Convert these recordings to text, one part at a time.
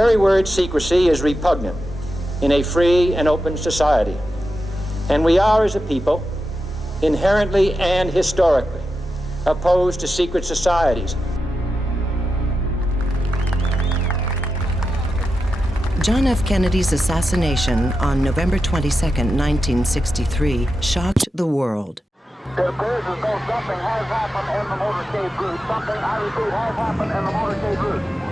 very word secrecy is repugnant in a free and open society. And we are, as a people, inherently and historically opposed to secret societies. John F. Kennedy's assassination on November 22, 1963, shocked the world. It appears as though something has happened in the motorcade group. Something, I repeat, has happened in the motorcade group.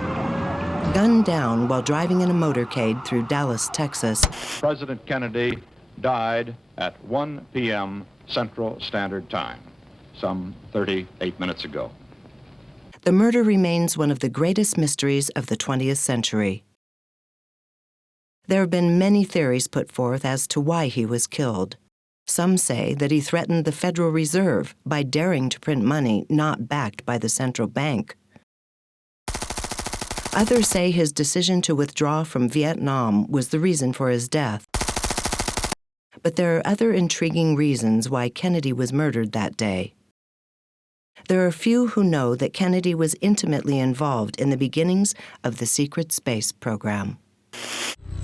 Gunned down while driving in a motorcade through Dallas, Texas. President Kennedy died at 1 p.m. Central Standard Time, some 38 minutes ago. The murder remains one of the greatest mysteries of the 20th century. There have been many theories put forth as to why he was killed. Some say that he threatened the Federal Reserve by daring to print money not backed by the central bank. Others say his decision to withdraw from Vietnam was the reason for his death. But there are other intriguing reasons why Kennedy was murdered that day. There are few who know that Kennedy was intimately involved in the beginnings of the secret space program.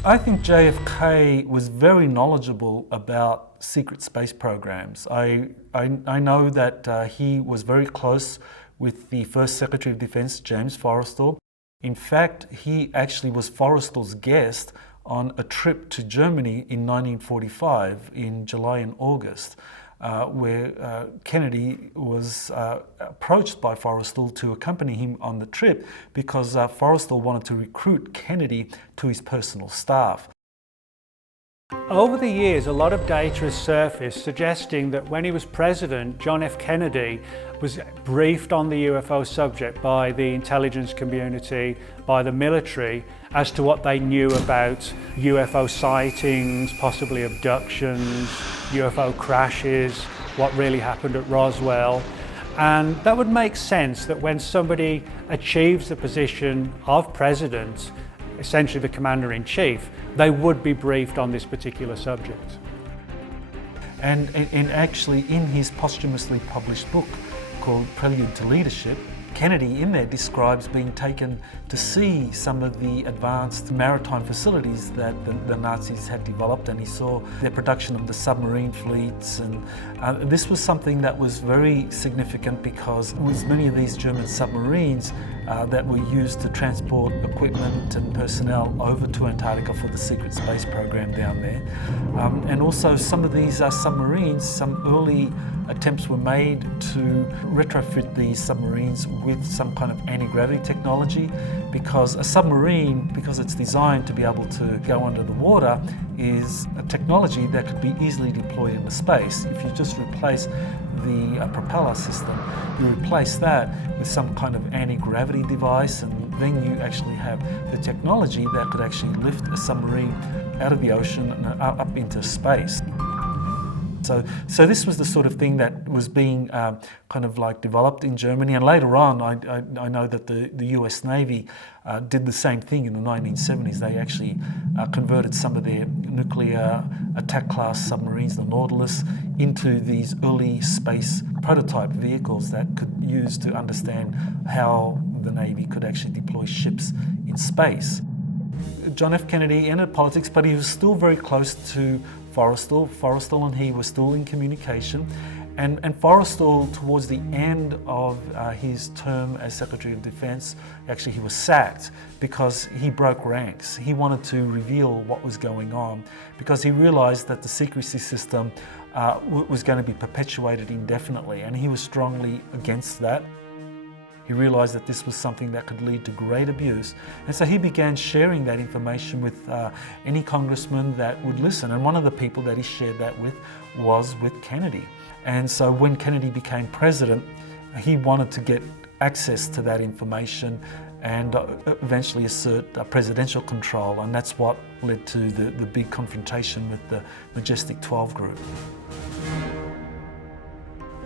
I think JFK was very knowledgeable about secret space programs. I know that he was very close with the first Secretary of Defense, James Forrestal. In fact, he actually was Forrestal's guest on a trip to Germany in 1945 in July and August, where Kennedy was approached by Forrestal to accompany him on the trip because Forrestal wanted to recruit Kennedy to his personal staff. Over the years, a lot of data has surfaced suggesting that when he was president, John F. Kennedy was briefed on the UFO subject by the intelligence community, by the military, as to what they knew about UFO sightings, possibly abductions, UFO crashes, what really happened at Roswell. And that would make sense that when somebody achieves the position of president, essentially the commander-in-chief, they would be briefed on this particular subject. And actually in his posthumously published book called Prelude to Leadership, Kennedy in there describes being taken to see some of the advanced maritime facilities that the Nazis had developed, and he saw their production of the submarine fleets, and this was something that was very significant because it was many of these German submarines that were used to transport equipment and personnel over to Antarctica for the secret space program down there. And also some of these submarines, some early attempts were made to retrofit these submarines with some kind of anti-gravity technology, because a submarine, because it's designed to be able to go under the water, is a technology that could be easily deployed into space. If you just replace the propeller system, you replace that with some kind of anti-gravity device, and then you actually have the technology that could actually lift a submarine out of the ocean and up into space. So this was the sort of thing that was being kind of like developed in Germany, and later on I know that the US Navy did the same thing in the 1970s. They actually converted some of their nuclear attack class submarines, the Nautilus, into these early space prototype vehicles that could use to understand how the Navy could actually deploy ships in space. John F. Kennedy entered politics, but he was still very close to Forrestal. Forrestal and he were still in communication, and Forrestal, towards the end of his term as Secretary of Defense, actually he was sacked because he broke ranks. He wanted to reveal what was going on because he realized that the secrecy system was going to be perpetuated indefinitely, and he was strongly against that. He realized that this was something that could lead to great abuse, and so he began sharing that information with any congressman that would listen, and one of the people that he shared that with was with Kennedy. And so when Kennedy became president, he wanted to get access to that information and eventually assert presidential control, and that's what led to the big confrontation with the Majestic 12 group.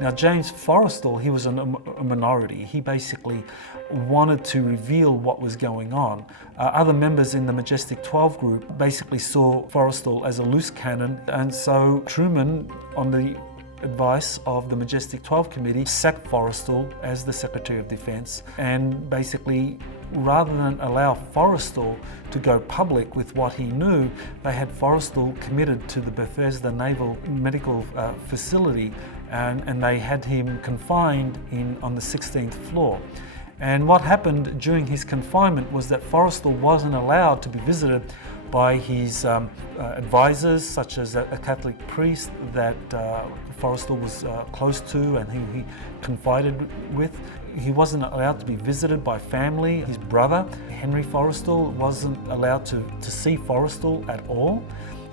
Now, James Forrestal, he was a minority. He basically wanted to reveal what was going on. Other members in the Majestic 12 group basically saw Forrestal as a loose cannon, and so Truman, on the advice of the Majestic 12 Committee, sacked Forrestal as the Secretary of Defence, and basically, rather than allow Forrestal to go public with what he knew, they had Forrestal committed to the Bethesda Naval Medical Facility, and they had him confined on the 16th floor. And what happened during his confinement was that Forrestal wasn't allowed to be visited by his advisors, such as a Catholic priest that Forrestal was close to and who he confided with. He wasn't allowed to be visited by family. His brother, Henry Forrestal, wasn't allowed to see Forrestal at all.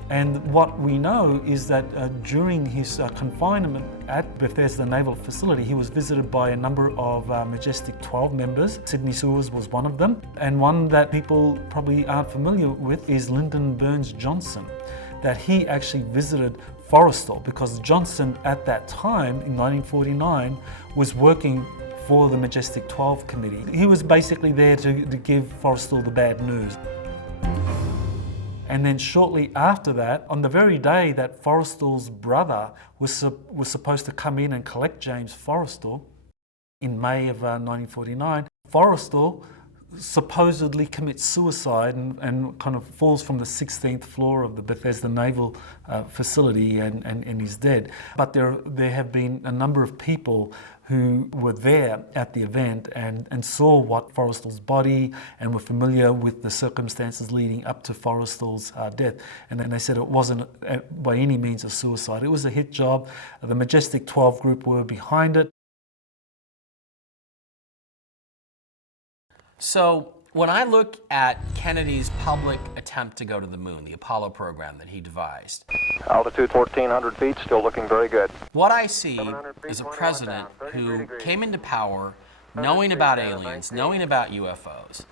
And what we know is that during his confinement at Bethesda Naval Facility, he was visited by a number of Majestic 12 members. Sidney Sewers was one of them. And one that people probably aren't familiar with is Lyndon Burns Johnson, that he actually visited Forrestal because Johnson at that time, in 1949, was working for the Majestic 12 Committee. He was basically there to give Forrestal the bad news. And then shortly after that, on the very day that Forrestal's brother was supposed to come in and collect James Forrestal, in May of 1949, Forrestal supposedly commits suicide and kind of falls from the 16th floor of the Bethesda Naval Facility and is dead. But there have been a number of people who were there at the event and saw what Forrestal's body and were familiar with the circumstances leading up to Forrestal's death. And then they said it wasn't by any means a suicide. It was a hit job. The Majestic 12 group were behind it. So when I look at Kennedy's public attempt to go to the moon, the Apollo program that he devised, altitude 1,400 feet, still looking very good. what I see is a president who came into power knowing about aliens, knowing about UFOs,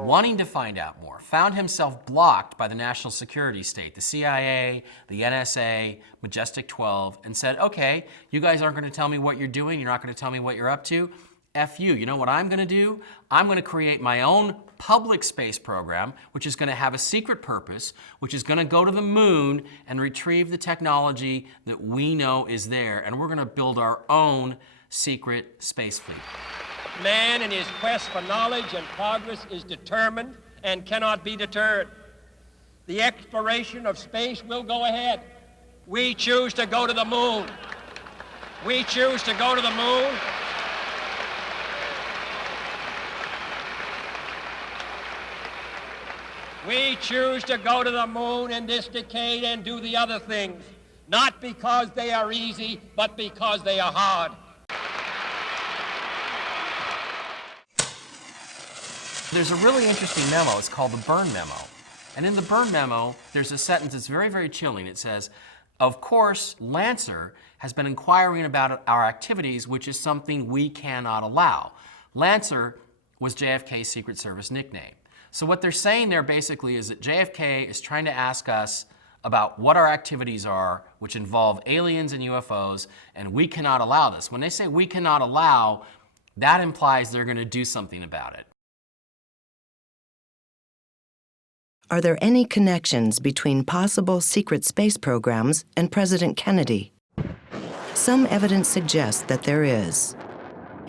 wanting to find out more, found himself blocked by the national security state, the CIA, the NSA, Majestic 12, and said, okay, you guys aren't going to tell me what you're doing, you're not going to tell me what you're up to. F you. You know what I'm going to do? I'm going to create my own public space program, which is going to have a secret purpose, which is going to go to the moon and retrieve the technology that we know is there, and we're going to build our own secret space fleet. Man in his quest for knowledge and progress is determined and cannot be deterred. The exploration of space will go ahead. We choose to go to the moon. We choose to go to the moon. We choose to go to the moon in this decade and do the other things, not because they are easy, but because they are hard. There's a really interesting memo. It's called the Byrne Memo. And in the Byrne Memo, there's a sentence that's very, very chilling. It says, of course, Lancer has been inquiring about our activities, which is something we cannot allow. Lancer was JFK's Secret Service nickname. So what they're saying there basically is that JFK is trying to ask us about what our activities are, which involve aliens and UFOs, and we cannot allow this. When they say we cannot allow, that implies they're going to do something about it. Are there any connections between possible secret space programs and President Kennedy? Some evidence suggests that there is.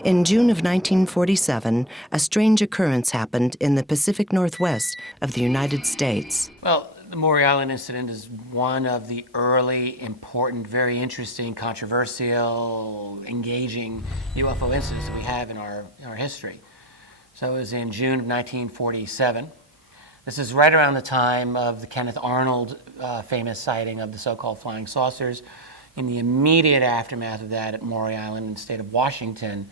In June of 1947, a strange occurrence happened in the Pacific Northwest of the United States. Well, the Maury Island incident is one of the early, important, very interesting, controversial, engaging UFO incidents that we have in our history. So it was in June of 1947. This is right around the time of the Kenneth Arnold famous sighting of the so-called flying saucers. In the immediate aftermath of that at Maury Island in the state of Washington,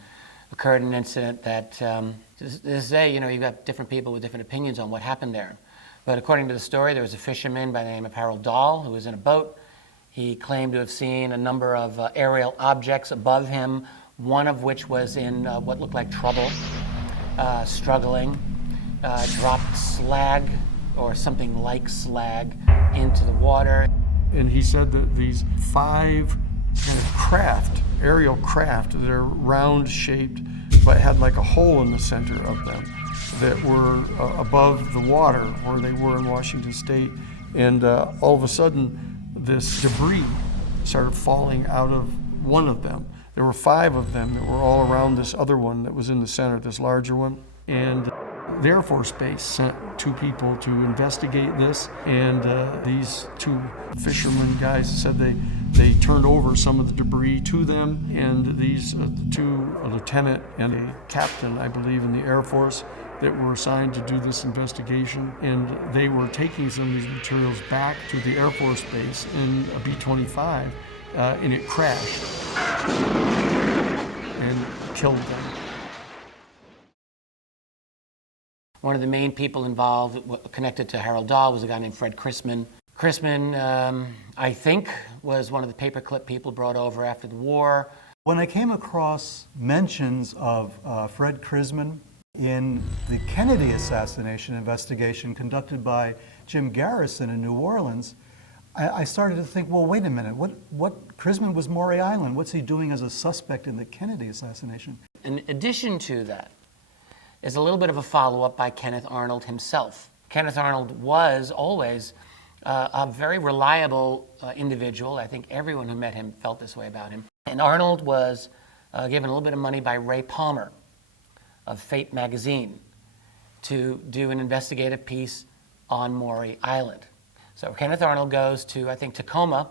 occurred an incident that, to this day, you've got different people with different opinions on what happened there. But according to the story, there was a fisherman by the name of Harold Dahl who was in a boat. He claimed to have seen a number of aerial objects above him, one of which was in what looked like trouble, struggling, dropped slag or something like slag into the water. And he said that these 5 kind of craft, aerial craft, that are round-shaped but had like a hole in the center of them that were above the water where they were in Washington State. And all of a sudden, this debris started falling out of one of them. There were 5 of them that were all around this other one that was in the center, this larger one. And the Air Force Base sent 2 people to investigate this, and these 2 fishermen guys said they turned over some of the debris to them, and these 2, a lieutenant and a captain, I believe, in the Air Force, that were assigned to do this investigation, and they were taking some of these materials back to the Air Force Base in a B-25, and it crashed and killed them. One of the main people involved, connected to Harold Dahl, was a guy named Fred Chrisman. Chrisman, I think, was one of the paperclip people brought over after the war. When I came across mentions of Fred Chrisman in the Kennedy assassination investigation conducted by Jim Garrison in New Orleans, I started to think, well, wait a minute, what Chrisman was Maury Island? What's he doing as a suspect in the Kennedy assassination? In addition to that, is a little bit of a follow-up by Kenneth Arnold himself. Kenneth Arnold was always a very reliable individual. I think everyone who met him felt this way about him. And Arnold was given a little bit of money by Ray Palmer of Fate magazine to do an investigative piece on Maury Island. So Kenneth Arnold goes to, I think, Tacoma,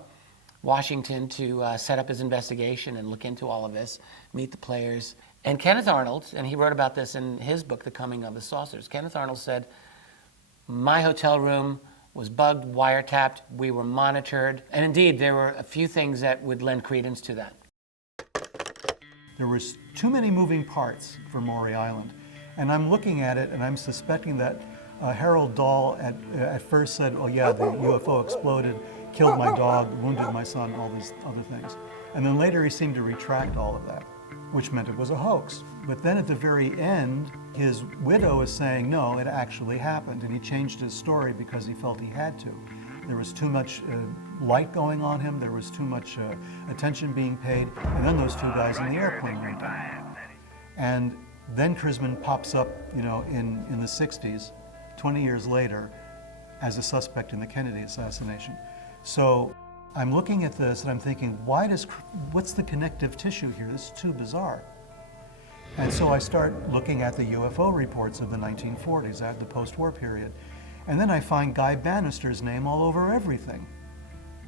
Washington, to set up his investigation and look into all of this, meet the players. And Kenneth Arnold, and he wrote about this in his book, The Coming of the Saucers, Kenneth Arnold said, my hotel room was bugged, wiretapped, we were monitored, and indeed there were a few things that would lend credence to that. There was too many moving parts for Maury Island, and I'm looking at it and I'm suspecting that Harold Dahl at first said, oh yeah, the UFO exploded, killed my dog, wounded my son, all these other things. And then later he seemed to retract all of that, which meant it was a hoax. But then at the very end, his widow is saying, no, it actually happened, and he changed his story because he felt he had to. There was too much light going on him, there was too much attention being paid, and then those 2 guys in the airplane went down. And then Chrisman pops up, you know, in the 60s, 20 years later, as a suspect in the Kennedy assassination. So I'm looking at this and I'm thinking, what's the connective tissue here? This is too bizarre. And so I start looking at the UFO reports of the 1940s, at the post-war period. And then I find Guy Bannister's name all over everything.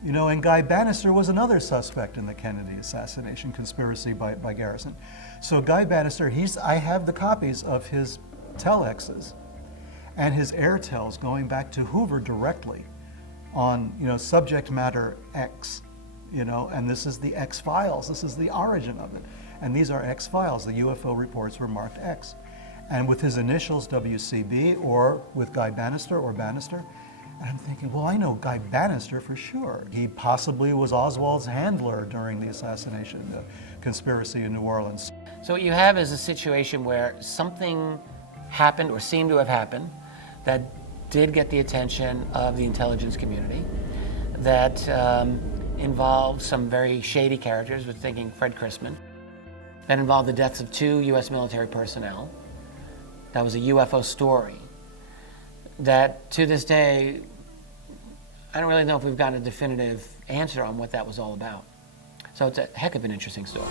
You know, and Guy Bannister was another suspect in the Kennedy assassination conspiracy by Garrison. So Guy Bannister, I have the copies of his telexes and his airtels going back to Hoover directly on, you know, subject matter X, you know, and this is the X files. This is the origin of it. And these are X files. The UFO reports were marked X. And with his initials, WCB, or with Guy Bannister or Bannister. And I'm thinking, well, I know Guy Bannister for sure. He possibly was Oswald's handler during the assassination conspiracy in New Orleans. So what you have is a situation where something happened or seemed to have happened that did get the attention of the intelligence community, that involved some very shady characters, we're thinking Fred Chrisman, that involved the deaths of 2 U.S. military personnel. That was a UFO story that, to this day, I don't really know if we've got a definitive answer on what that was all about. So it's a heck of an interesting story.